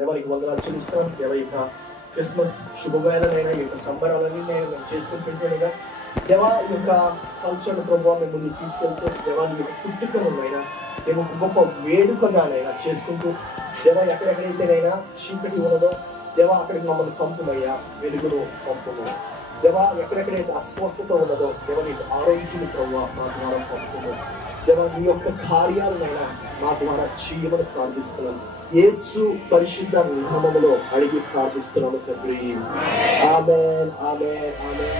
దేవానికి వందనాలు చెల్లిస్తున్నాం. దేవ యొక్క క్రిస్మస్ శుభవేళనైనా ఈ యొక్క సంబరాలని మేము చేసుకుంటుంటేగా దేవ యొక్క కల్చర్ ప్రభావం మేము ముందుకు తీసుకెళ్తూ దేవాని యొక్క పుట్టుకనైనా మేము ఒక గొప్ప వేడుకగానైనా చేసుకుంటూ దేవ ఎక్కడెక్కడైతేనైనా చీకటి ఉన్నదో దేవ అక్కడికి మమ్మల్ని పంపుమయ్యా, వెలుగును పంపుము. దేవ ఎక్కడెక్కడైతే అస్వస్థత ఉన్నదో దేవ నీకు ఆరోగ్యం ప్రభావ మా ద్వారా పంపుము. దేవ నీ యొక్క కార్యాలనైనా మా ద్వారా చేయమని ప్రార్థిస్తున్నాం. యేసు పరిశుద్ధ నామములో అడిగి ప్రార్థిస్తున్నాము తండ్రి. ఆమేన్, ఆమేన్, ఆమేన్.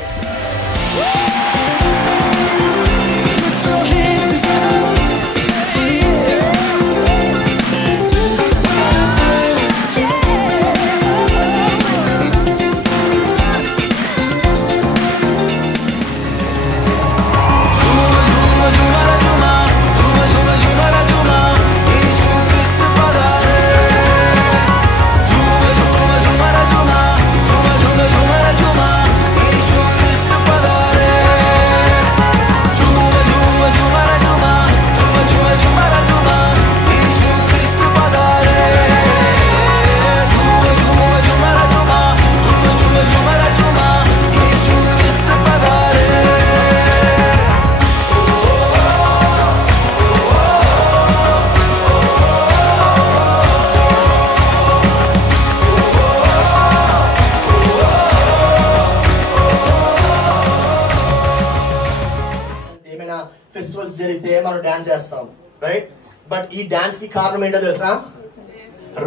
ఫెస్టివల్స్ జరిగితే మనం డాన్స్ చేస్తాం, రైట్? బట్ ఈ డాన్స్ కి కారణం ఏంటో తెలుసా?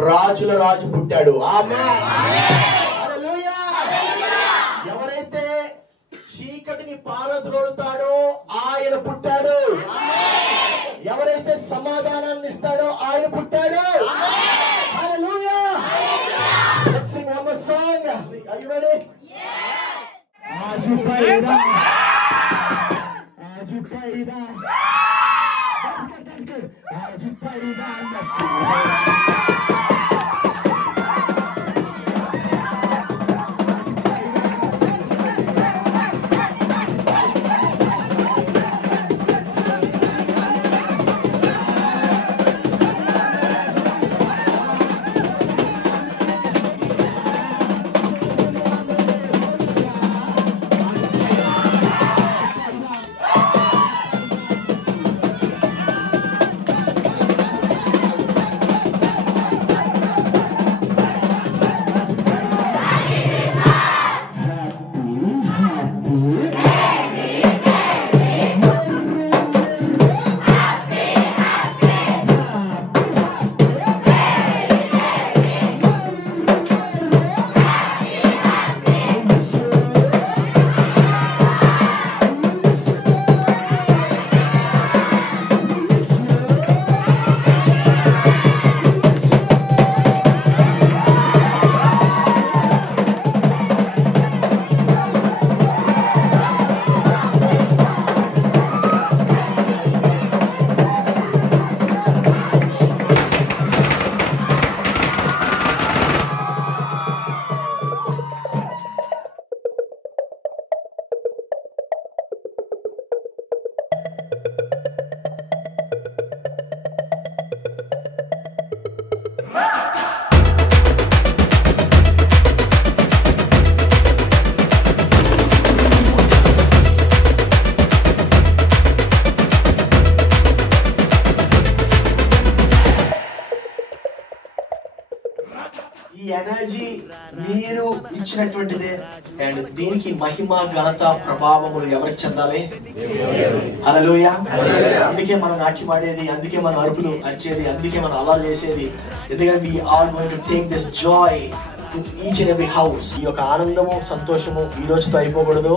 రాజుల రాజు పుట్టాడు. ఎవరైతే చీకటిని పారద్రోలుతాడో ఆయన పుట్టాడు. ఎవరైతే సమాధానాన్ని ఇస్తాడో ఆయన పుట్టాడు. హల్లెలూయా. Let's sing one more song. Are you ready? Yes. ఈ ఎనర్జీ మీరు ఇచ్చినటువంటిదే. అండ్ దీనికి మహిమ ఘనత ప్రభావములు ఎవరికి చెందాలి? హల్లెలూయా. అందుకే మనం నాట్యం ఆడేది, అందుకే మనం అరుపులు అరిచేది, అందుకే మనం అలా చేసేది. ఎందుకంటే we are going to take this joy to each and every house. ఈ యొక్క ఆనందము సంతోషము ఈ రోజుతో అయిపోకూడదు.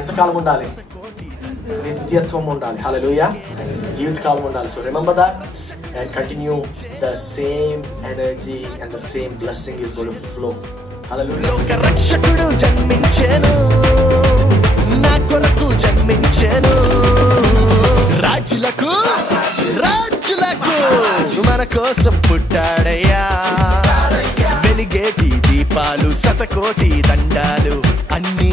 ఎంతకాలం ఉండాలి? నిత్యత్వం ఉండాలి. హల్లెలూయా. జీవితకాలం ఉండాలి. So remember that and continue the same energy and the same blessing is going to flow. Hallelujah. లోక రక్షకుడు జన్మించెను, నా కొరకు జన్మించెను. రాజులకు రాజులకు మన కోసం పుట్టాడయ్యా. వెలిగేటి దీపాలు శతకోటి దండాలు అన్నీ